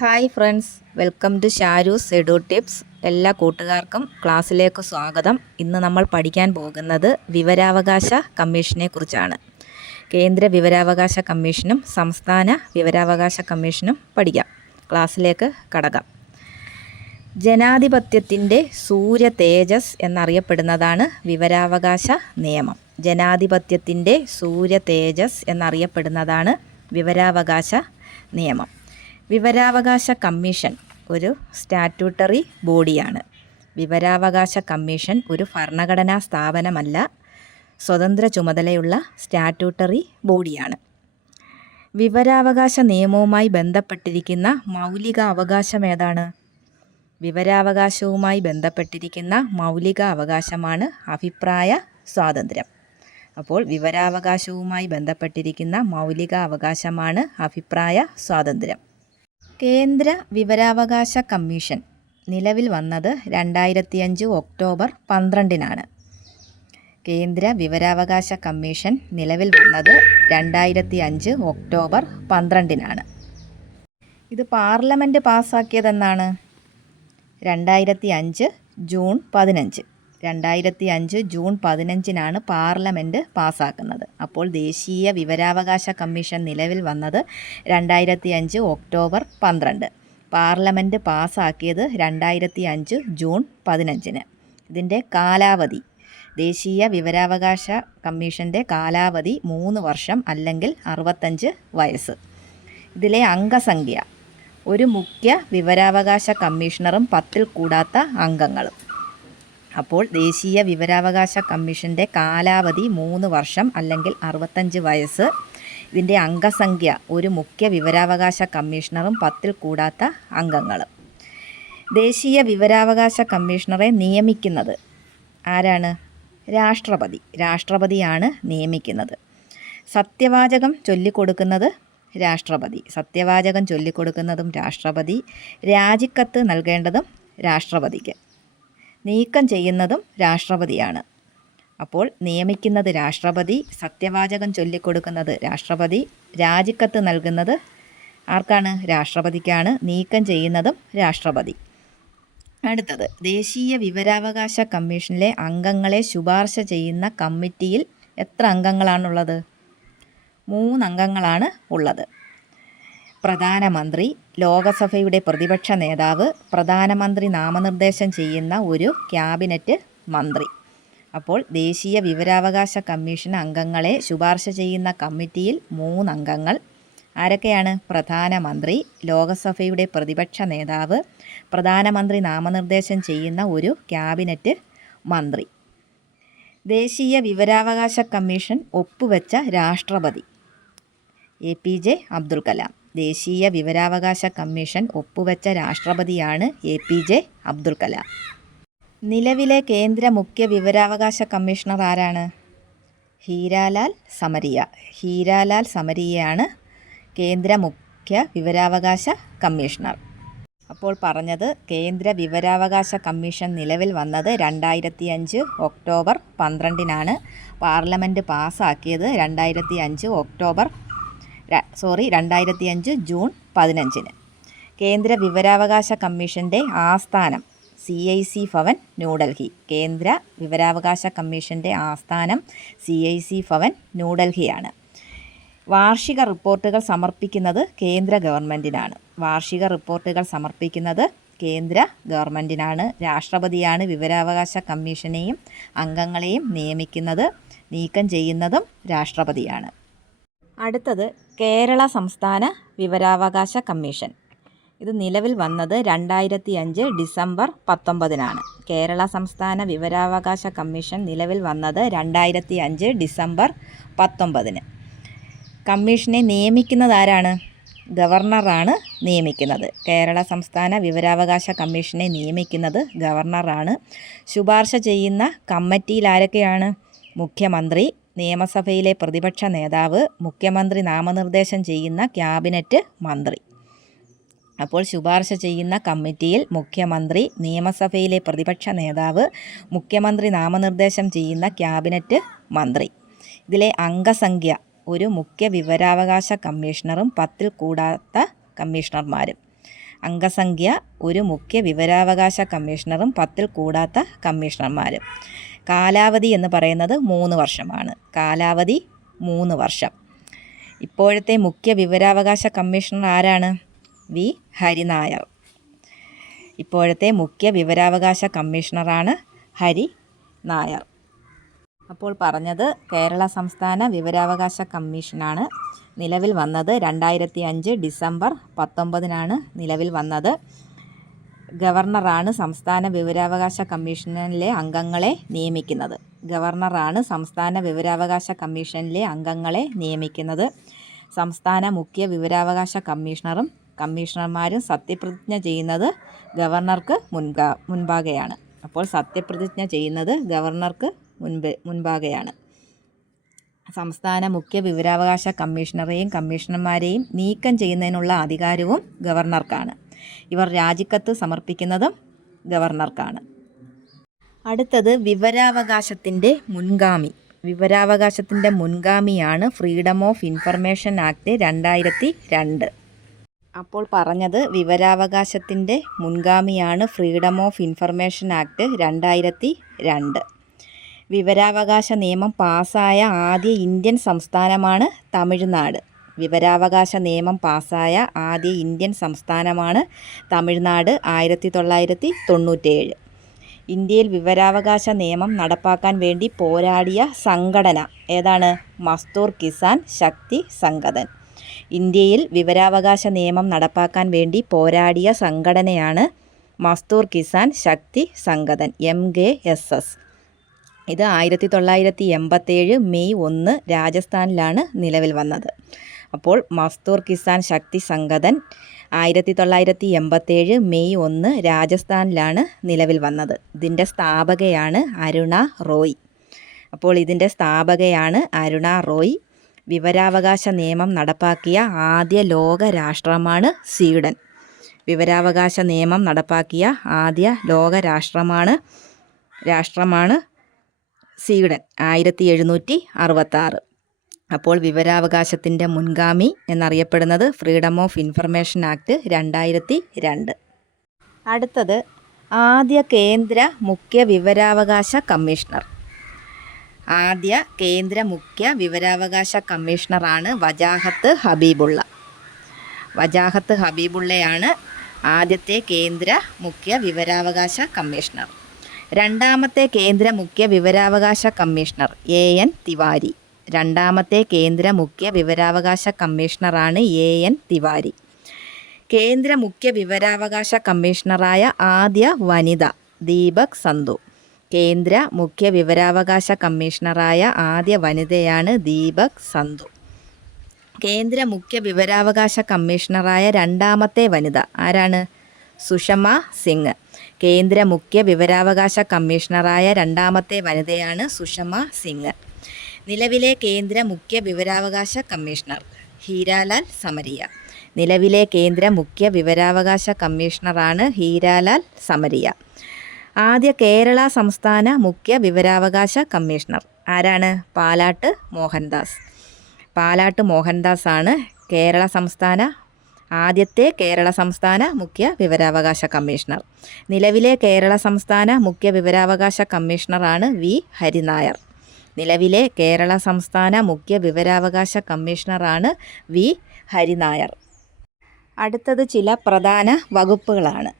Hi friends, welcome to Sharu's edu tips. എല്ലാ കൂട്ടുകാർക്കും ക്ലാസ്സിലേക്ക് സ്വാഗതം. ഇന്ന് നമ്മൾ പഠിക്കാൻ പോകുന്നത് വിവരാവകാശ കമ്മീഷനെ കുറിച്ചാണ്. കേന്ദ്ര വിവരാവകാശ കമ്മീഷനും സംസ്ഥാന വിവരാവകാശ കമ്മീഷനും പഠിക്കാം. ക്ലാസ്സിലേക്ക് കടക്കാം. ജനാധിപത്യത്തിൻ്റെ സൂര്യ തേജസ് എന്നറിയപ്പെടുന്നതാണ് വിവരാവകാശ നിയമം. ജനാധിപത്യത്തിൻ്റെ സൂര്യ തേജസ് എന്നറിയപ്പെടുന്നതാണ് വിവരാവകാശ നിയമം. വിവരാവകാശ കമ്മീഷൻ ഒരു സ്റ്റാറ്റ്യൂട്ടറി ബോഡിയാണ്. വിവരാവകാശ കമ്മീഷൻ ഒരു ഭരണഘടനാ സ്ഥാപനമല്ല, സ്വതന്ത്ര ചുമതലയുള്ള സ്റ്റാറ്റ്യൂട്ടറി ബോഡിയാണ്. വിവരാവകാശ നിയമവുമായി ബന്ധപ്പെട്ടിരിക്കുന്ന മൗലിക അവകാശം ഏതാണ്? വിവരാവകാശവുമായി ബന്ധപ്പെട്ടിരിക്കുന്ന മൗലിക അവകാശമാണ് അഭിപ്രായ സ്വാതന്ത്ര്യം. അപ്പോൾ വിവരാവകാശവുമായി ബന്ധപ്പെട്ടിരിക്കുന്ന മൗലിക അവകാശമാണ് അഭിപ്രായ സ്വാതന്ത്ര്യം. കേന്ദ്ര വിവരാവകാശ കമ്മീഷൻ നിലവിൽ വന്നത് 2005 ഒക്ടോബർ 12-നാണ്. കേന്ദ്ര വിവരാവകാശ കമ്മീഷൻ നിലവിൽ വന്നത് 2005 ഒക്ടോബർ 12-നാണ്. ഇത് പാർലമെൻറ്റ് പാസ്സാക്കിയതെന്നാണ്? 2005 ജൂൺ 15. 2005 ജൂൺ 15-നാണ് പാർലമെൻറ്റ് പാസ്സാക്കുന്നത്. അപ്പോൾ ദേശീയ വിവരാവകാശ കമ്മീഷൻ നിലവിൽ വന്നത് 2005 ഒക്ടോബർ 12. പാർലമെൻറ്റ് പാസ്സാക്കിയത് 2005 ജൂൺ 15-ന്. ഇതിൻ്റെ കാലാവധി, ദേശീയ വിവരാവകാശ കമ്മീഷൻ്റെ കാലാവധി 3 വർഷം അല്ലെങ്കിൽ 65 വയസ്സ്. ഇതിലെ അംഗസംഖ്യ ഒരു മുഖ്യ വിവരാവകാശ കമ്മീഷണറും 10-ൽ കൂടാത്ത അംഗങ്ങളും. അപ്പോൾ ദേശീയ വിവരാവകാശ കമ്മീഷൻ്റെ കാലാവധി 3 വർഷം അല്ലെങ്കിൽ 65 വയസ്സ്. ഇതിൻ്റെ അംഗസംഖ്യ ഒരു മുഖ്യ വിവരാവകാശ കമ്മീഷണറും 10-ൽ കൂടാത്ത അംഗങ്ങളും. ദേശീയ വിവരാവകാശ കമ്മീഷണറെ നിയമിക്കുന്നത് ആരാണ്? രാഷ്ട്രപതിയാണ് നിയമിക്കുന്നത്. സത്യവാചകം ചൊല്ലിക്കൊടുക്കുന്നതും രാഷ്ട്രപതി. രാജിക്കത്ത് നൽകേണ്ടതും രാഷ്ട്രപതിക്ക്. നീക്കം ചെയ്യുന്നതും രാഷ്ട്രപതിയാണ്. അപ്പോൾ നിയമിക്കുന്നത് രാഷ്ട്രപതി, സത്യവാചകം ചൊല്ലിക്കൊടുക്കുന്നത് രാഷ്ട്രപതി, രാജിക്കത്ത് നൽകുന്നത് ആർക്കാണ്? രാഷ്ട്രപതിക്കാണ്. നീക്കം ചെയ്യുന്നതും രാഷ്ട്രപതി. അടുത്തത്, ദേശീയ വിവരാവകാശ കമ്മീഷനിലെ അംഗങ്ങളെ ശുപാർശ ചെയ്യുന്ന കമ്മിറ്റിയിൽ എത്ര അംഗങ്ങളാണുള്ളത്? 3 അംഗങ്ങളാണ് ഉള്ളത്. പ്രധാനമന്ത്രി, ലോകസഭയുടെ പ്രതിപക്ഷ നേതാവ്, പ്രധാനമന്ത്രി നാമനിർദ്ദേശം ചെയ്യുന്ന ഒരു ക്യാബിനറ്റ് മന്ത്രി. അപ്പോൾ ദേശീയ വിവരാവകാശ കമ്മീഷൻ അംഗങ്ങളെ ശുപാർശ ചെയ്യുന്ന കമ്മിറ്റിയിൽ 3 അംഗങ്ങൾ. ആരൊക്കെയാണ്? പ്രധാനമന്ത്രി, ലോകസഭയുടെ പ്രതിപക്ഷ നേതാവ്, പ്രധാനമന്ത്രി നാമനിർദ്ദേശം ചെയ്യുന്ന ഒരു ക്യാബിനറ്റ് മന്ത്രി. ദേശീയ വിവരാവകാശ കമ്മീഷൻ ഒപ്പുവെച്ച രാഷ്ട്രപതി APJ അബ്ദുൽ കലാം. ദേശീയ വിവരാവകാശ കമ്മീഷൻ ഒപ്പുവെച്ച രാഷ്ട്രപതിയാണ് APJ അബ്ദുൽ കലാം. നിലവിലെ കേന്ദ്ര മുഖ്യ വിവരാവകാശ കമ്മീഷണർ ആരാണ്? ഹീരാലാൽ സമരിയയാണ് കേന്ദ്ര മുഖ്യ വിവരാവകാശ കമ്മീഷണർ. അപ്പോൾ പറഞ്ഞത്, കേന്ദ്ര വിവരാവകാശ കമ്മീഷൻ നിലവിൽ വന്നത് 2005 ഒക്ടോബർ 12-നാണ്. പാർലമെൻറ്റ് പാസ്സാക്കിയത് 2005 ജൂൺ 15-ന്. കേന്ദ്ര വിവരാവകാശ കമ്മീഷൻ്റെ ആസ്ഥാനം CIC ഭവൻ, ന്യൂഡൽഹി. കേന്ദ്ര വിവരാവകാശ കമ്മീഷൻ്റെ ആസ്ഥാനം CIC ഭവൻ, ന്യൂഡൽഹിയാണ്. വാർഷിക റിപ്പോർട്ടുകൾ സമർപ്പിക്കുന്നത് കേന്ദ്ര ഗവൺമെൻറ്റിനാണ്. രാഷ്ട്രപതിയാണ് വിവരാവകാശ കമ്മീഷനെയും അംഗങ്ങളെയും നിയമിക്കുന്നത്. നീക്കം ചെയ്യുന്നതും രാഷ്ട്രപതിയാണ്. അടുത്തത്, കേരള സംസ്ഥാന വിവരാവകാശ കമ്മീഷൻ. ഇത് നിലവിൽ വന്നത് 2005 ഡിസംബർ 19-നാണ്. കേരള സംസ്ഥാന വിവരാവകാശ കമ്മീഷൻ നിലവിൽ വന്നത് 2005 ഡിസംബർ 19-ന്. കമ്മീഷനെ നിയമിക്കുന്നത് ആരാണ്? ഗവർണറാണ് നിയമിക്കുന്നത്. കേരള സംസ്ഥാന വിവരാവകാശ കമ്മീഷനെ നിയമിക്കുന്നത് ഗവർണറാണ്. ശുപാർശ ചെയ്യുന്ന കമ്മിറ്റിയിൽ ആരൊക്കെയാണ്? മുഖ്യമന്ത്രി, നിയമസഭയിലെ പ്രതിപക്ഷ നേതാവ്, മുഖ്യമന്ത്രി നാമനിർദ്ദേശം ചെയ്യുന്ന ക്യാബിനറ്റ് മന്ത്രി. അപ്പോൾ ശുപാർശ ചെയ്യുന്ന കമ്മിറ്റിയിൽ മുഖ്യമന്ത്രി, നിയമസഭയിലെ പ്രതിപക്ഷ നേതാവ്, മുഖ്യമന്ത്രി നാമനിർദ്ദേശം ചെയ്യുന്ന ക്യാബിനറ്റ് മന്ത്രി. ഇതിലെ അംഗസംഖ്യ ഒരു മുഖ്യ വിവരാവകാശ കമ്മീഷണറും 10-ൽ കൂടാത്ത കമ്മീഷണർമാരും. അംഗസംഖ്യ ഒരു മുഖ്യ വിവരാവകാശ കമ്മീഷണറും 10-ൽ കൂടാത്ത കമ്മീഷണർമാരും. കാലാവധി എന്ന് പറയുന്നത് 3 വർഷമാണ്. കാലാവധി 3 വർഷം. ഇപ്പോഴത്തെ മുഖ്യ വിവരാവകാശ കമ്മീഷണർ ആരാണ്? വി ഹരിനായർ. ഇപ്പോഴത്തെ മുഖ്യ വിവരാവകാശ കമ്മീഷണറാണ് ഹരി നായർ. അപ്പോൾ പറഞ്ഞത് കേരള സംസ്ഥാന വിവരാവകാശ കമ്മീഷനാണ്. നിലവിൽ വന്നത് 2005 ഡിസംബർ 19-നാണ് നിലവിൽ വന്നത്. ഗവർണറാണ് സംസ്ഥാന വിവരാവകാശ കമ്മീഷനിലെ അംഗങ്ങളെ നിയമിക്കുന്നത്. ഗവർണറാണ് സംസ്ഥാന വിവരാവകാശ കമ്മീഷനിലെ അംഗങ്ങളെ നിയമിക്കുന്നത്. സംസ്ഥാന മുഖ്യ വിവരാവകാശ കമ്മീഷണറും കമ്മീഷണർമാരും സത്യപ്രതിജ്ഞ ചെയ്യുന്നത് ഗവർണർക്ക് മുൻപാകെയാണ്. അപ്പോൾ സത്യപ്രതിജ്ഞ ചെയ്യുന്നത് ഗവർണർക്ക് മുൻപാകെയാണ്. സംസ്ഥാന മുഖ്യ വിവരാവകാശ കമ്മീഷണറെയും കമ്മീഷണർമാരെയും നീക്കം ചെയ്യുന്നതിനുള്ള അധികാരവും ഗവർണർക്കാണ്. ഇവർ രാജിക്കത്ത് സമർപ്പിക്കുന്നതും ഗവർണർക്കാണ്. അടുത്തത് വിവരാവകാശത്തിൻ്റെ മുൻഗാമി. വിവരാവകാശത്തിൻ്റെ മുൻഗാമിയാണ് ഫ്രീഡം ഓഫ് ഇൻഫർമേഷൻ ആക്ട് 2002. അപ്പോൾ പറഞ്ഞത് വിവരാവകാശത്തിൻ്റെ മുൻഗാമിയാണ് ഫ്രീഡം ഓഫ് ഇൻഫർമേഷൻ ആക്ട് 2002. വിവരാവകാശ നിയമം പാസ്സായ ആദ്യ ഇന്ത്യൻ സംസ്ഥാനമാണ് തമിഴ്നാട്. വിവരാവകാശ നിയമം പാസ്സായ ആദ്യ ഇന്ത്യൻ സംസ്ഥാനമാണ് തമിഴ്നാട് 1997. ഇന്ത്യയിൽ വിവരാവകാശ നിയമം നടപ്പാക്കാൻ വേണ്ടി പോരാടിയ സംഘടന ഏതാണ്? മസ്ദൂർ കിസാൻ ശക്തി സംഗതൻ. ഇന്ത്യയിൽ വിവരാവകാശ നിയമം നടപ്പാക്കാൻ വേണ്ടി പോരാടിയ സംഘടനയാണ് മസ്ദൂർ കിസാൻ ശക്തി സംഗതൻ, MKSS. ഇത് 1987 മെയ് 1 രാജസ്ഥാനിലാണ് നിലവിൽ വന്നത്. അപ്പോൾ മസ്ദൂർ കിസാൻ ശക്തി സംഗതൻ 1987 മെയ് 1 രാജസ്ഥാനിലാണ് നിലവിൽ വന്നത്. ഇതിൻ്റെ സ്ഥാപകയാണ് അരുണ റോയ്. അപ്പോൾ ഇതിൻ്റെ സ്ഥാപകയാണ് അരുണ റോയ്. വിവരാവകാശ നിയമം നടപ്പാക്കിയ ആദ്യ ലോക രാഷ്ട്രമാണ് സ്വീഡൻ. വിവരാവകാശ നിയമം നടപ്പാക്കിയ ആദ്യ ലോക രാഷ്ട്രമാണ് സ്വീഡൻ 1766. അപ്പോൾ വിവരാവകാശത്തിൻ്റെ മുൻഗാമി എന്നറിയപ്പെടുന്നത് ഫ്രീഡം ഓഫ് ഇൻഫർമേഷൻ ആക്ട് 2002. അടുത്തത് ആദ്യ കേന്ദ്ര മുഖ്യ വിവരാവകാശ കമ്മീഷണർ. ആദ്യ കേന്ദ്ര മുഖ്യ വിവരാവകാശ കമ്മീഷണറാണ് വജാഹത്ത് ഹബീബുള്ള. വജാഹത്ത് ഹബീബുള്ളയാണ് ആദ്യത്തെ കേന്ദ്ര മുഖ്യ വിവരാവകാശ കമ്മീഷണർ. രണ്ടാമത്തെ കേന്ദ്ര മുഖ്യ വിവരാവകാശ കമ്മീഷണർ AN തിവാരി. രണ്ടാമത്തെ കേന്ദ്ര മുഖ്യ വിവരാവകാശ കമ്മീഷണറാണ് AN തിവാരി. കേന്ദ്ര മുഖ്യ വിവരാവകാശ കമ്മീഷണറായ ആദ്യ വനിത ദീപക് സന്ധു. കേന്ദ്ര മുഖ്യ വിവരാവകാശ കമ്മീഷണറായ ആദ്യ വനിതയാണ് ദീപക് സന്ധു. കേന്ദ്ര മുഖ്യ വിവരാവകാശ കമ്മീഷണറായ രണ്ടാമത്തെ വനിത ആരാണ്? സുഷമ സിംഗ്. കേന്ദ്ര മുഖ്യ വിവരാവകാശ കമ്മീഷണറായ രണ്ടാമത്തെ വനിതയാണ് സുഷമ സിംഗ്. നിലവിലെ കേന്ദ്ര മുഖ്യ വിവരാവകാശ കമ്മീഷണർ ഹീരാലാൽ സമരിയ. നിലവിലെ കേന്ദ്ര മുഖ്യ വിവരാവകാശ കമ്മീഷണറാണ് ഹീരാലാൽ സമരിയ. ആദ്യ കേരള സംസ്ഥാന മുഖ്യ വിവരാവകാശ കമ്മീഷണർ ആരാണ്? പാലാട്ട് മോഹൻദാസ്. പാലാട്ട് മോഹൻദാസ് ആണ് ആദ്യത്തെ കേരള സംസ്ഥാന മുഖ്യ വിവരാവകാശ കമ്മീഷണർ. നിലവിലെ കേരള സംസ്ഥാന മുഖ്യ വിവരാവകാശ കമ്മീഷണറാണ് വി ഹരിനായർ. നിലവിലെ കേരള സംസ്ഥാന മുഖ്യ വിവരാവകാശ കമ്മീഷണറാണ് വി ഹരിനായർ. അടുത്തത് ചില പ്രധാന വകുപ്പുകളാണ്.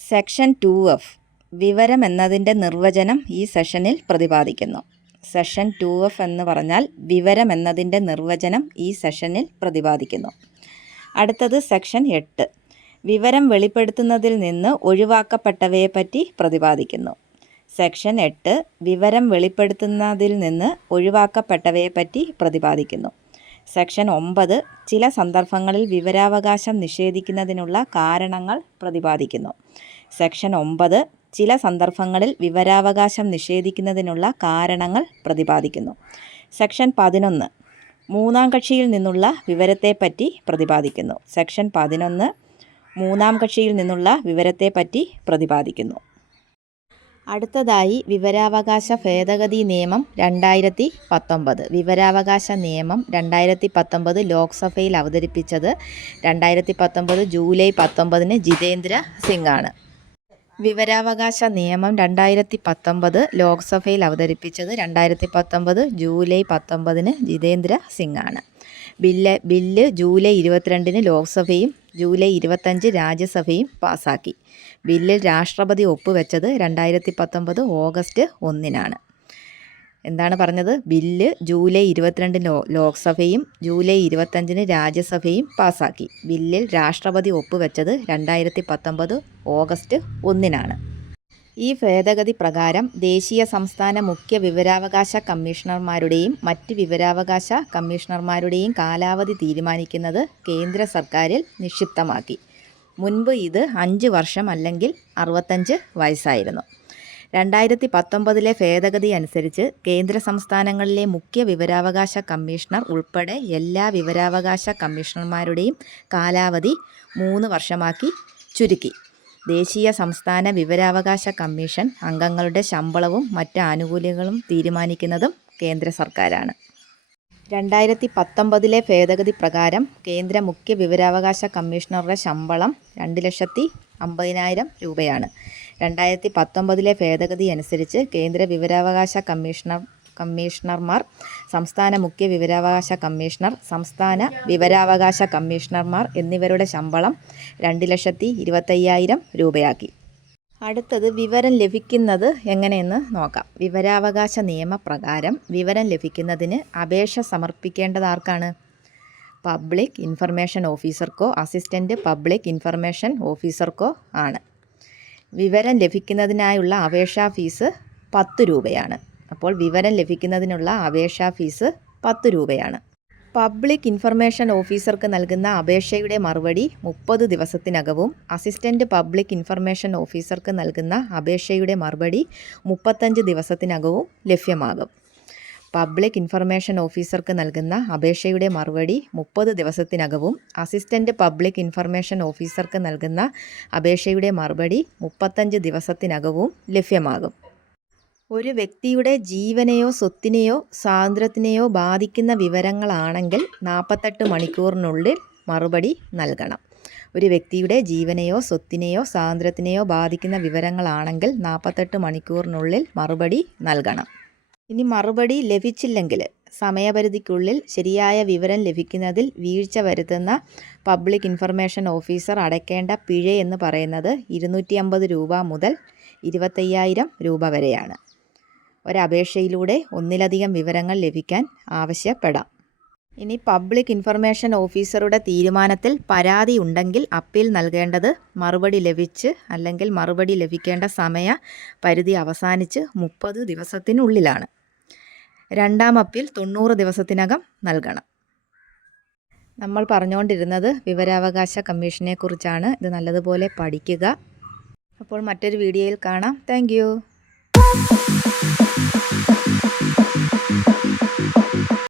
സെക്ഷൻ 2F വിവരം എന്നതിൻ്റെ നിർവചനം ഈ സെഷനിൽ പ്രതിപാദിക്കുന്നു. സെഷൻ 2F എന്ന് പറഞ്ഞാൽ വിവരം എന്നതിൻ്റെ നിർവചനം ഈ സെഷനിൽ പ്രതിപാദിക്കുന്നു. അടുത്തത് സെക്ഷൻ 8 വിവരം വെളിപ്പെടുത്തുന്നതിൽ നിന്ന് ഒഴിവാക്കപ്പെട്ടവയെപ്പറ്റി പ്രതിപാദിക്കുന്നു. സെക്ഷൻ 8 വിവരം വെളിപ്പെടുത്തുന്നതിൽ നിന്ന് ഒഴിവാക്കപ്പെട്ടവയെപ്പറ്റി പ്രതിപാദിക്കുന്നു. സെക്ഷൻ 9 ചില സന്ദർഭങ്ങളിൽ വിവരാവകാശം നിഷേധിക്കുന്നതിനുള്ള കാരണങ്ങൾ പ്രതിപാദിക്കുന്നു. സെക്ഷൻ 9 ചില സന്ദർഭങ്ങളിൽ വിവരാവകാശം നിഷേധിക്കുന്നതിനുള്ള കാരണങ്ങൾ പ്രതിപാദിക്കുന്നു. സെക്ഷൻ 11 മൂന്നാം കക്ഷിയിൽ നിന്നുള്ള വിവരത്തെപ്പറ്റി പ്രതിപാദിക്കുന്നു. സെക്ഷൻ 11 മൂന്നാം കക്ഷിയിൽ നിന്നുള്ള വിവരത്തെപ്പറ്റി പ്രതിപാദിക്കുന്നു. അടുത്തതായി വിവരാവകാശ ഭേദഗതി നിയമം 2019. വിവരാവകാശ നിയമം 2019 ലോക്സഭയിൽ അവതരിപ്പിച്ചത് 2019 ജൂലൈ 19 ജിതേന്ദ്ര സിംഗ് ആണ്. വിവരാവകാശ നിയമം 2019 ലോക്സഭയിൽ അവതരിപ്പിച്ചത് 2019 ജൂലൈ 19 ജിതേന്ദ്ര സിംഗ് ആണ്. ബില്ല് ജൂലൈ 22 ലോക്സഭയും ജൂലൈ 25 രാജ്യസഭയും പാസാക്കി. ബില്ലിൽ രാഷ്ട്രപതി ഒപ്പുവെച്ചത് 2019 ഓഗസ്റ്റ് 1 എന്താണ് പറഞ്ഞത്? ബില്ല് ജൂലൈ 22 ലോക്സഭയും ജൂലൈ 25 രാജ്യസഭയും പാസാക്കി. ബില്ലിൽ രാഷ്ട്രപതി ഒപ്പുവെച്ചത് 2019 ഓഗസ്റ്റ് 1 ഈ ഭേദഗതി പ്രകാരം ദേശീയ സംസ്ഥാന മുഖ്യ വിവരാവകാശ കമ്മീഷണർമാരുടെയും മറ്റ് വിവരാവകാശ കമ്മീഷണർമാരുടെയും കാലാവധി തീരുമാനിക്കുന്നത് കേന്ദ്ര സർക്കാരിൽ നിക്ഷിപ്തമാക്കി. മുൻപ് ഇത് 5 വർഷം അല്ലെങ്കിൽ 65 വയസ്സായിരുന്നു. 2019 ഭേദഗതി അനുസരിച്ച് കേന്ദ്ര സംസ്ഥാനങ്ങളിലെ മുഖ്യ വിവരാവകാശ കമ്മീഷണർ ഉൾപ്പെടെ എല്ലാ വിവരാവകാശ കമ്മീഷണർമാരുടെയും കാലാവധി 3 വർഷമാക്കി ചുരുക്കി. ദേശീയ സംസ്ഥാന വിവരാവകാശ കമ്മീഷൻ അംഗങ്ങളുടെ ശമ്പളവും മറ്റ് ആനുകൂല്യങ്ങളും തീരുമാനിക്കുന്നതും കേന്ദ്ര സർക്കാരാണ്. 2019 ഭേദഗതി പ്രകാരം കേന്ദ്ര മുഖ്യ വിവരാവകാശ കമ്മീഷണറുടെ ശമ്പളം 2,50,000 രൂപയാണ്. 2019 ഭേദഗതി അനുസരിച്ച് കേന്ദ്ര വിവരാവകാശ കമ്മീഷണർമാർ, സംസ്ഥാന മുഖ്യ വിവരാവകാശ കമ്മീഷണർ, സംസ്ഥാന വിവരാവകാശ കമ്മീഷണർമാർ എന്നിവരുടെ ശമ്പളം 2,25,000 രൂപയാക്കി. അടുത്തത് വിവരം ലഭിക്കുന്നത് എങ്ങനെയെന്ന് നോക്കാം. വിവരാവകാശ നിയമപ്രകാരം വിവരം ലഭിക്കുന്നതിന് അപേക്ഷ സമർപ്പിക്കേണ്ടത് ആർക്കാണ്? പബ്ലിക് ഇൻഫർമേഷൻ ഓഫീസർക്കോ അസിസ്റ്റൻ്റ് പബ്ലിക് ഇൻഫർമേഷൻ ഓഫീസർക്കോ ആണ്. വിവരം ലഭിക്കുന്നതിനായുള്ള അപേക്ഷാ ഫീസ് 10 രൂപയാണ്. അപ്പോൾ വിവരം ലഭിക്കുന്നതിനുള്ള അപേക്ഷാ ഫീസ് 10 രൂപയാണ്. പബ്ലിക് ഇൻഫർമേഷൻ ഓഫീസർക്ക് നൽകുന്ന അപേക്ഷയുടെ മറുപടി 30 ദിവസത്തിനകവും അസിസ്റ്റൻ്റ് പബ്ലിക് ഇൻഫർമേഷൻ ഓഫീസർക്ക് നൽകുന്ന അപേക്ഷയുടെ മറുപടി 35 ദിവസത്തിനകവും ലഭ്യമാകും. പബ്ലിക് ഇൻഫർമേഷൻ ഓഫീസർക്ക് നൽകുന്ന അപേക്ഷയുടെ മറുപടി 30 ദിവസത്തിനകവും അസിസ്റ്റൻ്റ് പബ്ലിക് ഇൻഫർമേഷൻ ഓഫീസർക്ക് നൽകുന്ന അപേക്ഷയുടെ മറുപടി 35 ദിവസത്തിനകവും ലഭ്യമാകും. ഒരു വ്യക്തിയുടെ ജീവനെയോ സ്വത്തിനെയോ സ്വാതന്ത്ര്യത്തിനെയോ ബാധിക്കുന്ന വിവരങ്ങളാണെങ്കിൽ 48 മണിക്കൂറിനുള്ളിൽ മറുപടി നൽകണം. ഒരു വ്യക്തിയുടെ ജീവനെയോ സ്വത്തിനെയോ സ്വാതന്ത്ര്യത്തിനെയോ ബാധിക്കുന്ന വിവരങ്ങളാണെങ്കിൽ 48 മണിക്കൂറിനുള്ളിൽ മറുപടി നൽകണം. ഇനി മറുപടി ലഭിച്ചില്ലെങ്കിൽ സമയപരിധിക്കുള്ളിൽ ശരിയായ വിവരം ലഭിക്കുന്നതിൽ വീഴ്ച വരുത്തുന്ന പബ്ലിക് ഇൻഫർമേഷൻ ഓഫീസർ അടയ്ക്കേണ്ട പിഴ എന്ന് പറയുന്നത് 250 രൂപ മുതൽ 25,000 രൂപ വരെയാണ്. ഒരപേക്ഷയിലൂടെ ഒന്നിലധികം വിവരങ്ങൾ ലഭിക്കാൻ ആവശ്യപ്പെടാം. ഇനി പബ്ലിക് ഇൻഫർമേഷൻ ഓഫീസറുടെ തീരുമാനത്തിൽ പരാതി ഉണ്ടെങ്കിൽ അപ്പീൽ നൽകേണ്ടത് മറുപടി ലഭിച്ച് അല്ലെങ്കിൽ മറുപടി ലഭിക്കേണ്ട സമയ പരിധി അവസാനിച്ച് 30 ദിവസത്തിനുള്ളിലാണ്. രണ്ടാം അപ്പീൽ 90 ദിവസത്തിനകം നൽകണം. നമ്മൾ പറഞ്ഞുകൊണ്ടിരുന്നത് വിവരാവകാശ കമ്മീഷനെ കുറിച്ചാണ്. ഇത് നല്ലതുപോലെ പഠിക്കുക. അപ്പോൾ മറ്റൊരു വീഡിയോയിൽ കാണാം. Thank you.